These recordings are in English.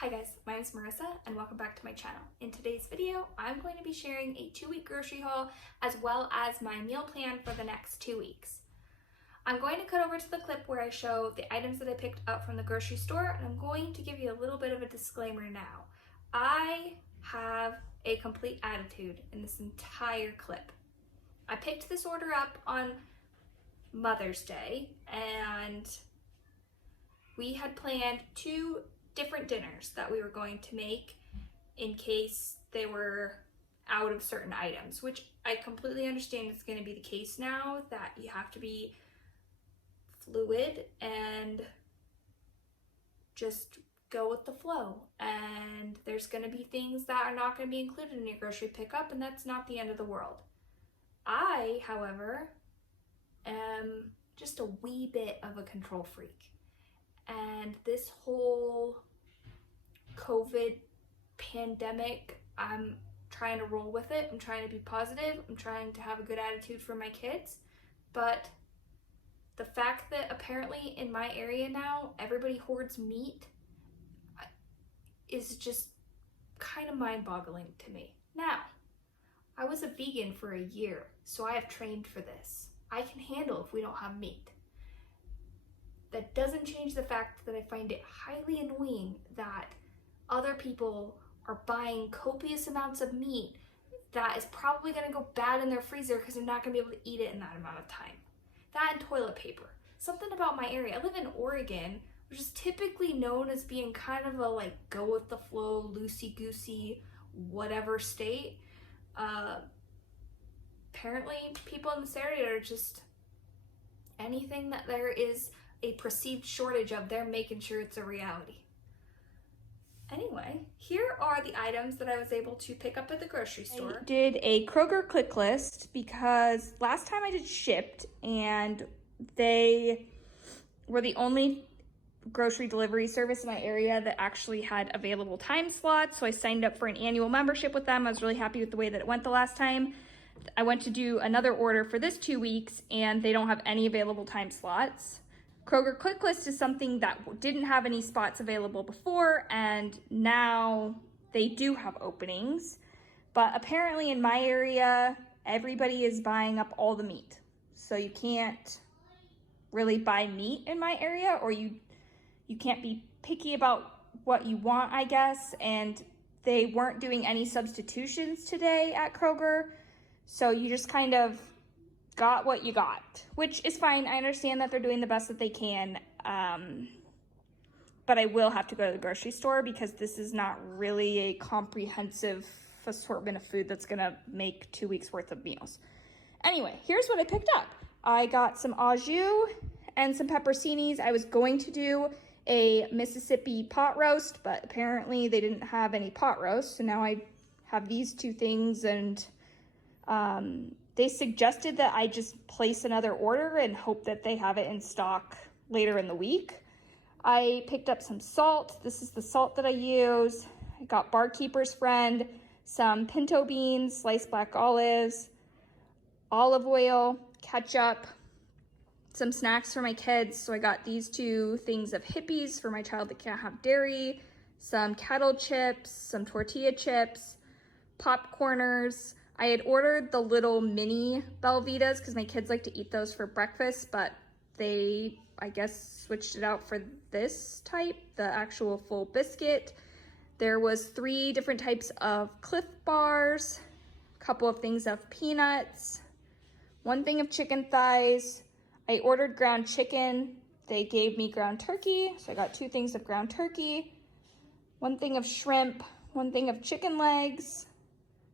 Hi guys, my name is Marissa and welcome back to my channel. In today's video, I'm going to be sharing a 2-week grocery haul as well as my meal plan for the next 2 weeks. I'm going to cut over to the clip where I show the items that I picked up from the grocery store, and I'm going to give you a little bit of a disclaimer now. I have a complete attitude in this entire clip. I picked this order up on Mother's Day and we had planned 2 different dinners that we were going to make in case they were out of certain items, which I completely understand is going to be the case now, that you have to be fluid and just go with the flow, and there's going to be things that are not going to be included in your grocery pickup, and that's not the end of the world. I, however, am just a wee bit of a control freak. And this whole COVID pandemic, I'm trying to roll with it. I'm trying to be positive. I'm trying to have a good attitude for my kids. But the fact that apparently in my area now, everybody hoards meat is just kind of mind-boggling to me. Now, I was a vegan for a year, so I have trained for this. I can handle if we don't have meat. That doesn't change the fact that I find it highly annoying that other people are buying copious amounts of meat that is probably going to go bad in their freezer because they're not going to be able to eat it in that amount of time. That and toilet paper. Something about my area. I live in Oregon, which is typically known as being kind of a like go with the flow, loosey-goosey, whatever state. Apparently people in this area are just anything that there is a perceived shortage of, they're making sure it's a reality. Anyway, here are the items that I was able to pick up at the grocery store. I did a Kroger click list because last time I did Shipt and they were the only grocery delivery service in my area that actually had available time slots. So I signed up for an annual membership with them. I was really happy with the way that it went the last time. I went to do another order for this 2 weeks and they don't have any available time slots. Kroger Click List is something that didn't have any spots available before, and now they do have openings. But apparently in my area, everybody is buying up all the meat. So you can't really buy meat in my area, or you can't be picky about what you want, I guess. And they weren't doing any substitutions today at Kroger. So you just kind of got what you got, which is fine. I understand that they're doing the best that they can, but I will have to go to the grocery store because this is not really a comprehensive assortment of food that's gonna make 2 weeks worth of meals. Anyway, here's what I picked up. I got some au jus and some pepperoncinis. I was going to do a Mississippi pot roast, but apparently they didn't have any pot roast, so now I have these 2 things, and they suggested that I just place another order and hope that they have it in stock later in the week. I picked up some salt. This is the salt that I use. I got Barkeeper's Friend, some pinto beans, sliced black olives, olive oil, ketchup, some snacks for my kids. So I got these 2 things of Hippies for my child that can't have dairy, some kettle chips, some tortilla chips, popcorners. I had ordered the little mini Belvitas because my kids like to eat those for breakfast, but they, I guess, switched it out for this type, the actual full biscuit. There was 3 different types of Cliff Bars, a couple of things of peanuts, 1 thing of chicken thighs. I ordered ground chicken. They gave me ground turkey, so I got 2 things of ground turkey, 1 thing of shrimp, 1 thing of chicken legs,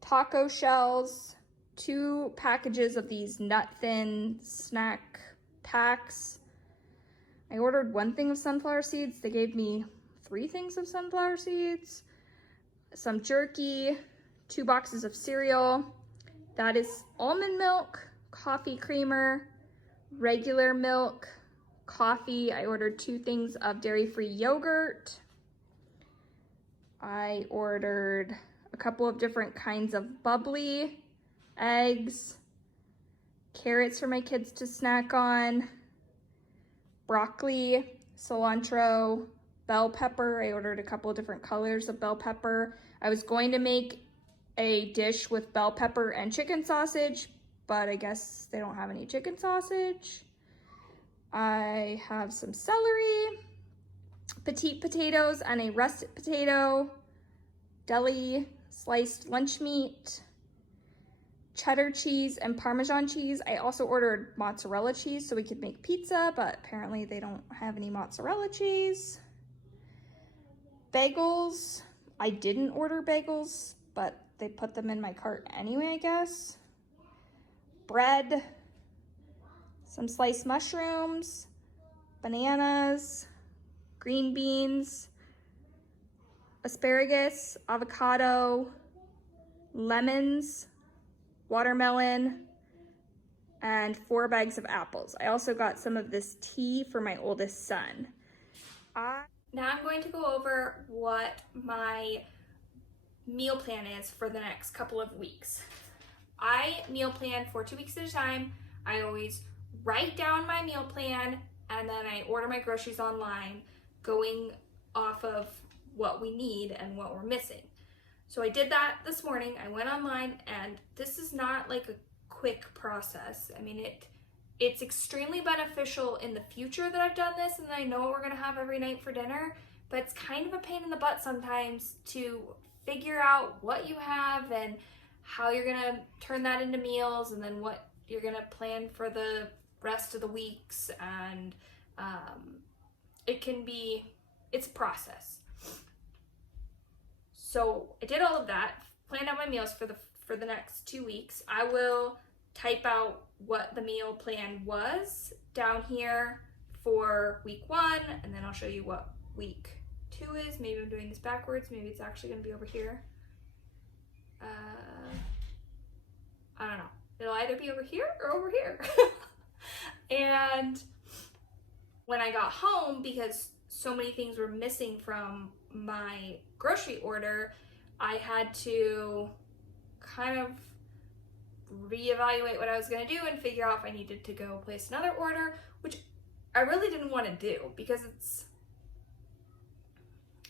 taco shells, 2 packages of these nut thin snack packs. I ordered 1 thing of sunflower seeds. They gave me 3 things of sunflower seeds, some jerky, 2 boxes of cereal. That is almond milk, coffee creamer, regular milk, coffee. I ordered 2 things of dairy-free yogurt. I ordered a couple of different kinds of bubbly, eggs, carrots for my kids to snack on, broccoli, cilantro, bell pepper. I ordered a couple of different colors of bell pepper. I was going to make a dish with bell pepper and chicken sausage, but I guess they don't have any chicken sausage. I have some celery, petite potatoes and a russet potato, deli sliced lunch meat, cheddar cheese and Parmesan cheese. I also ordered mozzarella cheese so we could make pizza, but apparently they don't have any mozzarella cheese. Bagels. I didn't order bagels, but they put them in my cart anyway, I guess. Bread, some sliced mushrooms, bananas, green beans, asparagus, avocado, lemons, watermelon, and 4 bags of apples. I also got some of this tea for my oldest son. Now I'm going to go over what my meal plan is for the next couple of weeks. I meal plan for 2 weeks at a time. I always write down my meal plan and then I order my groceries online going off of what we need and what we're missing. So I did that this morning. I went online, and this is not like a quick process. I mean, it's extremely beneficial in the future that I've done this and I know what we're gonna have every night for dinner, but it's kind of a pain in the butt sometimes to figure out what you have and how you're gonna turn that into meals and then what you're gonna plan for the rest of the weeks. And it's a process. So I did all of that, planned out my meals for the next 2 weeks. I will type out what the meal plan was down here for week 1, and then I'll show you what week 2 is. Maybe I'm doing this backwards. Maybe it's actually gonna be over here. I don't know. It'll either be over here or over here. And when I got home, because so many things were missing from my grocery order, I had to kind of reevaluate what I was going to do and figure out if I needed to go place another order, which I really didn't want to do because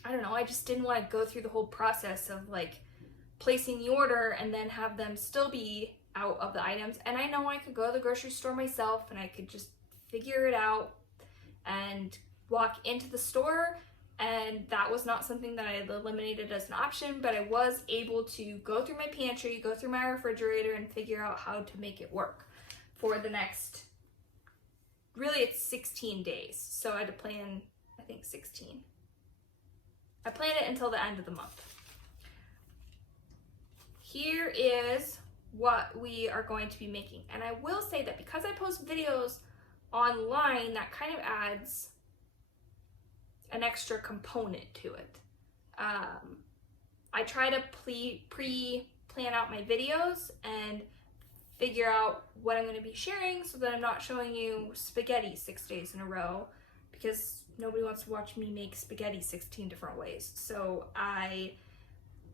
I don't know, I just didn't want to go through the whole process of like placing the order and then have them still be out of the items. And I know I could go to the grocery store myself and I could just figure it out and walk into the store, and that was not something that I had eliminated as an option, but I was able to go through my pantry, go through my refrigerator, and figure out how to make it work for the next, really it's 16 days. So I had to plan, I think 16. I planned it until the end of the month. Here is what we are going to be making. And I will say that because I post videos online, that kind of adds an extra component to it. I try to pre-plan out my videos and figure out what I'm going to be sharing so that I'm not showing you spaghetti 6 days in a row, because nobody wants to watch me make spaghetti 16 different ways. So I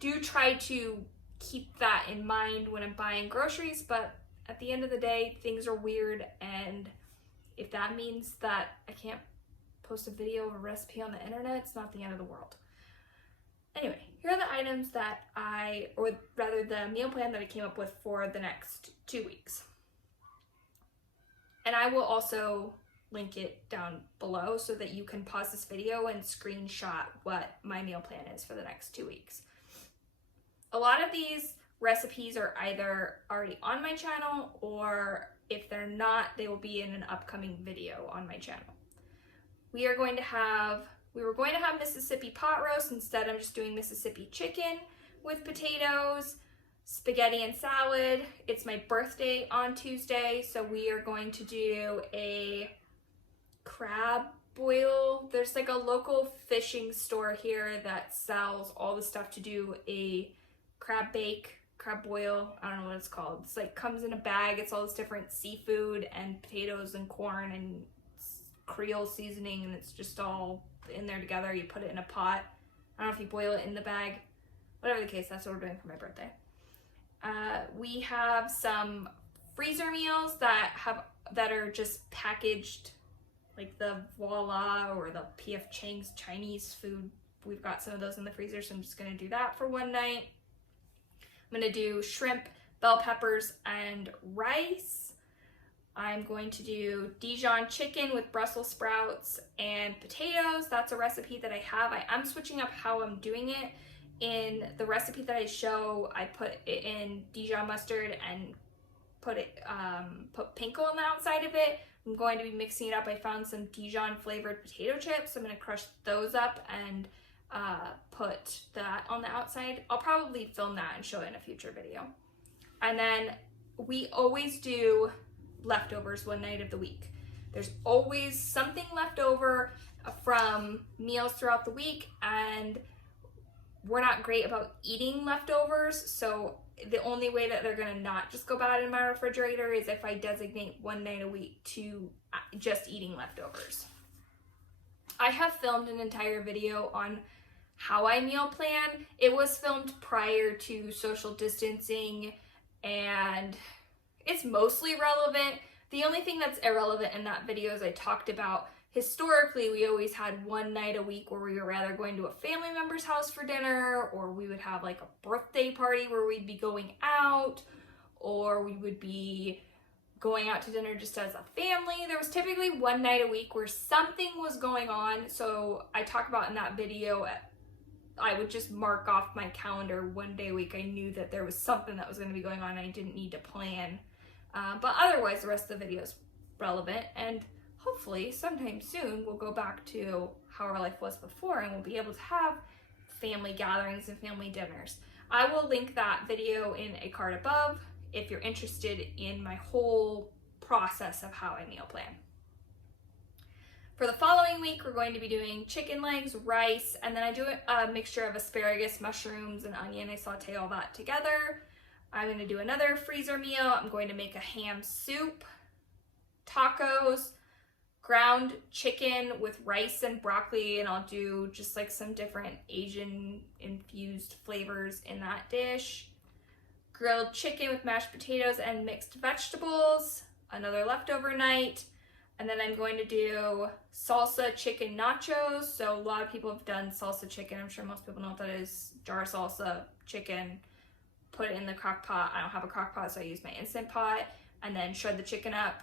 do try to keep that in mind when I'm buying groceries, but at the end of the day, things are weird, and if that means that I can't post a video of a recipe on the internet, it's not the end of the world. Anyway, here are the items that the meal plan that I came up with for the next 2 weeks. And I will also link it down below so that you can pause this video and screenshot what my meal plan is for the next 2 weeks. A lot of these recipes are either already on my channel, or if they're not, they will be in an upcoming video on my channel. We were going to have Mississippi pot roast. Instead, I'm just doing Mississippi chicken with potatoes, spaghetti and salad. It's my birthday on Tuesday, so we are going to do a crab boil. There's like a local fishing store here that sells all the stuff to do a crab bake, crab boil. I don't know what it's called. It's like comes in a bag. It's all this different seafood and potatoes and corn and Creole seasoning, and it's just all in there together. You put it in a pot. I don't know if you boil it in the bag. Whatever the case, that's what we're doing for my birthday. We have some freezer meals that are just packaged like the Voila or the P.F. Chang's Chinese food. We've got some of those in the freezer, so I'm just gonna do that for one night. I'm gonna do shrimp, bell peppers, and rice. I'm going to do Dijon chicken with Brussels sprouts and potatoes. That's a recipe that I have. I am switching up how I'm doing it. In the recipe that I show, I put it in Dijon mustard and put panko on the outside of it. I'm going to be mixing it up. I found some Dijon flavored potato chips. So I'm going to crush those up and put that on the outside. I'll probably film that and show it in a future video. And then we always do leftovers one night of the week. There's always something left over from meals throughout the week, and we're not great about eating leftovers, so the only way that they're gonna not just go bad in my refrigerator is if I designate one night a week to just eating leftovers. I have filmed an entire video on how I meal plan. It was filmed prior to social distancing, and it's mostly relevant. The only thing that's irrelevant in that video is I talked about historically we always had one night a week where we were either going to a family member's house for dinner, or we would have like a birthday party where we'd be going out, or we would be going out to dinner just as a family. There was typically one night a week where something was going on. So I talk about in that video, I would just mark off my calendar one day a week. I knew that there was something that was going to be going on and I didn't need to plan. But otherwise, the rest of the video is relevant, and hopefully sometime soon we'll go back to how our life was before and we'll be able to have family gatherings and family dinners. I will link that video in a card above if you're interested in my whole process of how I meal plan. For the following week, we're going to be doing chicken legs, rice, and then I do a mixture of asparagus, mushrooms, and onion. I saute all that together. I'm going to do another freezer meal. I'm going to make a ham soup, tacos, ground chicken with rice and broccoli, and I'll do just like some different Asian infused flavors in that dish. Grilled chicken with mashed potatoes and mixed vegetables, another leftover night. And then I'm going to do salsa chicken nachos. So a lot of people have done salsa chicken. I'm sure most people know what that is. Jar salsa chicken, put it in the crock pot. I don't have a crock pot, so I use my Instant Pot, and then shred the chicken up.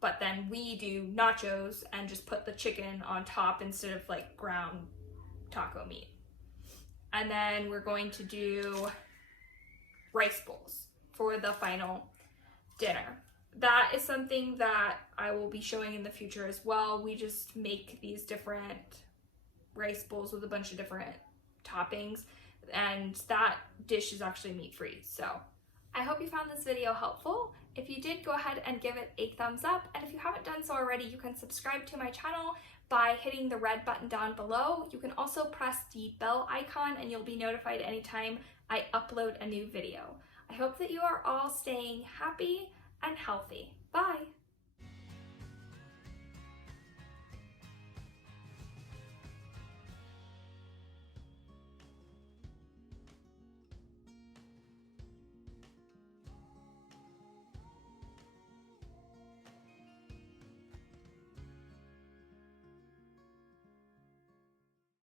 But then we do nachos and just put the chicken on top instead of like ground taco meat. And then we're going to do rice bowls for the final dinner. That is something that I will be showing in the future as well. We just make these different rice bowls with a bunch of different toppings, and that dish is actually meat-free. So I hope you found this video helpful. If you did, go ahead and give it a thumbs up. And if you haven't done so already, you can subscribe to my channel by hitting the red button down below. You can also press the bell icon and you'll be notified anytime I upload a new video. I hope that you are all staying happy and healthy. Bye!